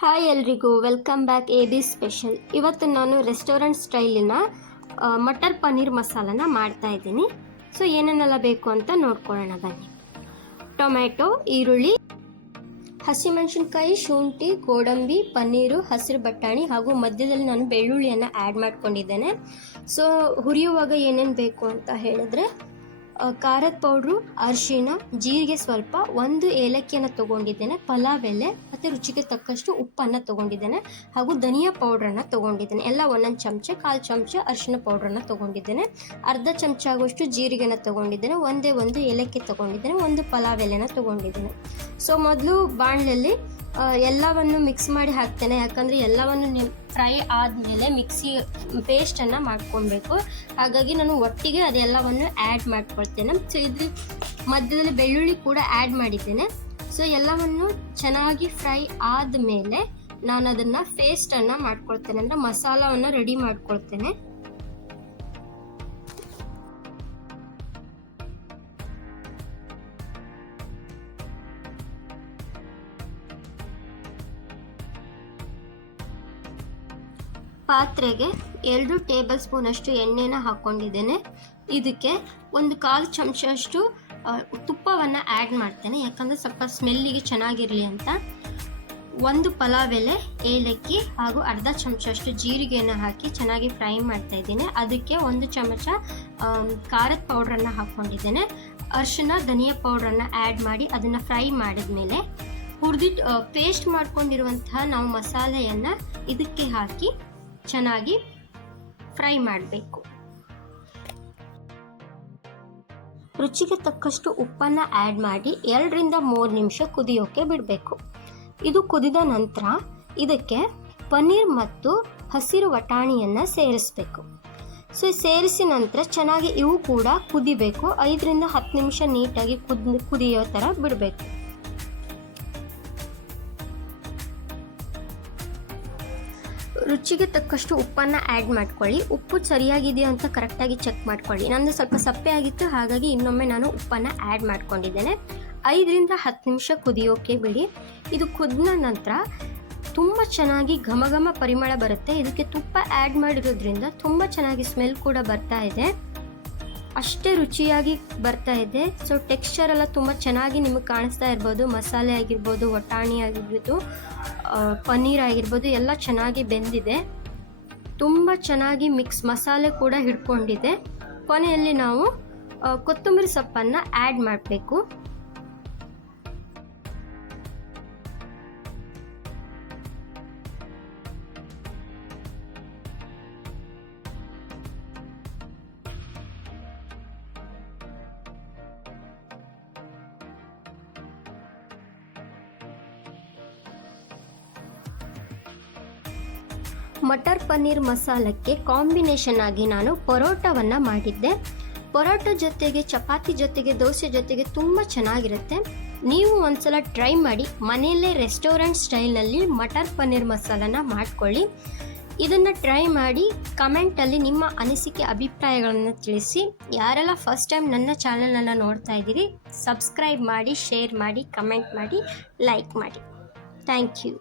Hi ಎಲ್ರಿಗೂ welcome back A B special. ಇವತ್ತು ನಾನು ರೆಸ್ಟೋರೆಂಟ್ ಸ್ಟೈಲಿನ ಮಟರ್ ಪನ್ನೀರ್ ಮಸಾಲನ ಮಾಡ್ತಾ ಇದ್ದೀನಿ. ಸೊ ಏನೇನೆಲ್ಲ ಬೇಕು ಅಂತ ನೋಡ್ಕೊಳ್ಳೋಣ ಬನ್ನಿ. ಟೊಮ್ಯಾಟೊ, ಈರುಳ್ಳಿ, ಹಸಿಮೆಣಸಿನ್ಕಾಯಿ, ಶುಂಠಿ, ಗೋಡಂಬಿ, ಪನ್ನೀರು, ಹಸಿರು ಬಟಾಣಿ ಹಾಗೂ ಮಧ್ಯದಲ್ಲಿ ನಾನು ಬೆಳ್ಳುಳ್ಳಿಯನ್ನು ಆ್ಯಡ್ ಮಾಡ್ಕೊಂಡಿದ್ದೇನೆ. ಸೊ ಹುರಿಯುವಾಗ ಏನೇನು ಬೇಕು ಅಂತ ಹೇಳಿದ್ರೆ ಖಾರದ ಪೌಡ್ರು, ಅರಿಶಿನ, ಜೀರಿಗೆ ಸ್ವಲ್ಪ, ಒಂದು ಏಲಕ್ಕಿಯನ್ನು ತೊಗೊಂಡಿದ್ದೇನೆ, ಪಲಾವ್ ಎಲೆ ಮತ್ತು ರುಚಿಗೆ ತಕ್ಕಷ್ಟು ಉಪ್ಪನ್ನು ತೊಗೊಂಡಿದ್ದೇನೆ ಹಾಗೂ ಧನಿಯಾ ಪೌಡ್ರನ್ನು ತೊಗೊಂಡಿದ್ದೇನೆ. ಎಲ್ಲ ಒಂದೊಂದು ಚಮಚ, ಕಾಲು ಚಮಚ ಅರಿಶಿನ ಪೌಡ್ರನ್ನು ತೊಗೊಂಡಿದ್ದೇನೆ, ಅರ್ಧ ಚಮಚ ಆಗುವಷ್ಟು ಜೀರಿಗೆನ ತೊಗೊಂಡಿದ್ದೇನೆ, ಒಂದು ಏಲಕ್ಕಿ ತೊಗೊಂಡಿದ್ದೇನೆ, ಒಂದು ಪಲಾವ್ ಎಲೆನ ತೊಗೊಂಡಿದ್ದೇನೆ. ಸೊ ಮೊದಲು ಬಾಣಲೆಯಲ್ಲಿ ಎಲ್ಲವನ್ನು ಮಿಕ್ಸ್ ಮಾಡಿ ಹಾಕ್ತೇನೆ, ಯಾಕಂದರೆ ಎಲ್ಲವನ್ನು ಫ್ರೈ ಆದಮೇಲೆ ಮಿಕ್ಸಿ ಪೇಸ್ಟನ್ನು ಮಾಡ್ಕೊಳ್ಬೇಕು. ಹಾಗಾಗಿ ನಾನು ಒಟ್ಟಿಗೆ ಅದೆಲ್ಲವನ್ನು ಆ್ಯಡ್ ಮಾಡ್ಕೊಳ್ತೇನೆ. ಸೊ ಇದ್ರ ಮಧ್ಯದಲ್ಲಿ ಬೆಳ್ಳುಳ್ಳಿ ಕೂಡ ಆ್ಯಡ್ ಮಾಡಿದ್ದೇನೆ. ಸೊ ಎಲ್ಲವನ್ನು ಚೆನ್ನಾಗಿ ಫ್ರೈ ಆದಮೇಲೆ ನಾನು ಅದನ್ನು ಪೇಸ್ಟನ್ನು ಮಾಡ್ಕೊಳ್ತೇನೆ, ಅಂದರೆ ಮಸಾಲವನ್ನು ರೆಡಿ ಮಾಡ್ಕೊಳ್ತೇನೆ. ಪಾತ್ರೆಗೆ 2 ಟೇಬಲ್ ಸ್ಪೂನ್ ಅಷ್ಟು ಎಣ್ಣೆನ ಹಾಕ್ಕೊಂಡಿದ್ದೇನೆ. ಇದಕ್ಕೆ ಒಂದು 1/4 ಚಮಚಷ್ಟು ತುಪ್ಪವನ್ನು ಆ್ಯಡ್ ಮಾಡ್ತೇನೆ, ಯಾಕಂದರೆ ಸ್ವಲ್ಪ ಸ್ಮೆಲ್ಲಿಗೆ ಚೆನ್ನಾಗಿರಲಿ ಅಂತ. ಒಂದು ಪಲಾವ್ ಎಲೆ, ಏಲಕ್ಕಿ ಹಾಗೂ ಅರ್ಧ ಚಮಚಷ್ಟು ಜೀರಿಗೆಯನ್ನು ಹಾಕಿ ಚೆನ್ನಾಗಿ ಫ್ರೈ ಮಾಡ್ತಾ ಇದ್ದೀನಿ. ಅದಕ್ಕೆ 1 ಚಮಚ ಖಾರದ ಪೌಡ್ರನ್ನು ಹಾಕ್ಕೊಂಡಿದ್ದೇನೆ. ಅರಿಶಿನ, ಧನಿಯಾ ಪೌಡ್ರನ್ನು ಆ್ಯಡ್ ಮಾಡಿ ಅದನ್ನು ಫ್ರೈ ಮಾಡಿದ ಮೇಲೆ ಪೇಸ್ಟ್ ಮಾಡ್ಕೊಂಡಿರುವಂತಹ ನಾವು ಮಸಾಲೆಯನ್ನು ಇದಕ್ಕೆ ಹಾಕಿ ಚೆನ್ನಾಗಿ ಫ್ರೈ ಮಾಡಬೇಕು. ರುಚಿಗೆ ತಕ್ಕಷ್ಟು ಉಪ್ಪನ್ನು ಆ್ಯಡ್ ಮಾಡಿ 2 ರಿಂದ 3 ನಿಮಿಷ ಕುದಿಯೋಕೆ ಬಿಡಬೇಕು. ಇದು ಕುದಿದ ನಂತರ ಇದಕ್ಕೆ ಪನ್ನೀರ್ ಮತ್ತು ಹಸಿರು ವಟಾಣಿಯನ್ನು ಸೇರಿಸಬೇಕು. ಸೊ ಸೇರಿಸಿ ನಂತರ ಚೆನ್ನಾಗಿ ಇವು ಕೂಡ ಕುದಿಬೇಕು. 5 ರಿಂದ 10 ನಿಮಿಷ ನೀಟಾಗಿ ಕುದಿಯೋ ಥರ ಬಿಡಬೇಕು. ರುಚಿಗೆ ತಕ್ಕಷ್ಟು ಉಪ್ಪನ್ನು ಆ್ಯಡ್ ಮಾಡ್ಕೊಳ್ಳಿ. ಉಪ್ಪು ಸರಿಯಾಗಿದೆಯಾ ಅಂತ ಕರೆಕ್ಟಾಗಿ ಚೆಕ್ ಮಾಡ್ಕೊಳ್ಳಿ. ನನ್ನದು ಸ್ವಲ್ಪ ಸಪ್ಪೆ ಆಗಿತ್ತು, ಹಾಗಾಗಿ ಇನ್ನೊಮ್ಮೆ ನಾನು ಉಪ್ಪನ್ನು ಆ್ಯಡ್ ಮಾಡ್ಕೊಂಡಿದ್ದೇನೆ. 5 ರಿಂದ 10 ನಿಮಿಷ ಕುದಿಯೋಕೆ ಬಿಡಿ. ಇದು ಕುದಿದ ನಂತರ ತುಂಬ ಚೆನ್ನಾಗಿ ಘಮ ಪರಿಮಳ ಬರುತ್ತೆ. ಇದಕ್ಕೆ ತುಪ್ಪ ಆ್ಯಡ್ ಮಾಡಿರೋದ್ರಿಂದ ತುಂಬ ಚೆನ್ನಾಗಿ ಸ್ಮೆಲ್ ಕೂಡ ಬರ್ತಾ ಇದೆ, ಅಷ್ಟೇ ರುಚಿಯಾಗಿ ಬರ್ತಾ ಇದೆ. ಸೊ ಟೆಕ್ಸ್ಚರ್ ಎಲ್ಲ ತುಂಬ ಚೆನ್ನಾಗಿ ನಿಮಗೆ ಕಾಣಿಸ್ತಾ ಇರ್ಬೋದು. ಮಸಾಲೆ ಆಗಿರ್ಬೋದು, ವಟಾಣಿ ಆಗಿರ್ಬೋದು, ಪನ್ನೀರ್ ಆಗಿರ್ಬೋದು, ಎಲ್ಲ ಚೆನ್ನಾಗಿ ಬೆಂದಿದೆ. ತುಂಬ ಚೆನ್ನಾಗಿ ಮಸಾಲೆ ಕೂಡ ಹಿಡ್ಕೊಂಡಿದೆ. ಕೊನೆಯಲ್ಲಿ ನಾವು ಕೊತ್ತಂಬರಿ ಸೊಪ್ಪನ್ನು ಆ್ಯಡ್ ಮಾಡಬೇಕು. ಮಟರ್ ಪನ್ನೀರ್ ಮಸಾಲಕ್ಕೆ ಕಾಂಬಿನೇಷನ್ ಆಗಿ ನಾನು ಪರೋಟವನ್ನು ಮಾಡಿದ್ದೆ. ಪರೋಟ ಜೊತೆಗೆ, ಚಪಾತಿ ಜೊತೆಗೆ, ದೋಸೆ ಜೊತೆಗೆ ತುಂಬ ಚೆನ್ನಾಗಿರುತ್ತೆ. ನೀವು ಒಂದ್ಸಲ ಟ್ರೈ ಮಾಡಿ. ಮನೆಯಲ್ಲೇ ರೆಸ್ಟೋರೆಂಟ್ ಸ್ಟೈಲ್ನಲ್ಲಿ ಮಟರ್ ಪನ್ನೀರ್ ಮಸಾಲನ ಮಾಡ್ಕೊಳ್ಳಿ. ಇದನ್ನು ಟ್ರೈ ಮಾಡಿ ಕಮೆಂಟಲ್ಲಿ ನಿಮ್ಮ ಅನಿಸಿಕೆ, ಅಭಿಪ್ರಾಯಗಳನ್ನು ತಿಳಿಸಿ. ಯಾರೆಲ್ಲ ಫಸ್ಟ್ ಟೈಮ್ ನನ್ನ ಚಾನಲನ್ನು ನೋಡ್ತಾ ಇದ್ದೀರಿ, ಸಬ್ಸ್ಕ್ರೈಬ್ ಮಾಡಿ, ಶೇರ್ ಮಾಡಿ, ಕಮೆಂಟ್ ಮಾಡಿ, ಲೈಕ್ ಮಾಡಿ. Thank you.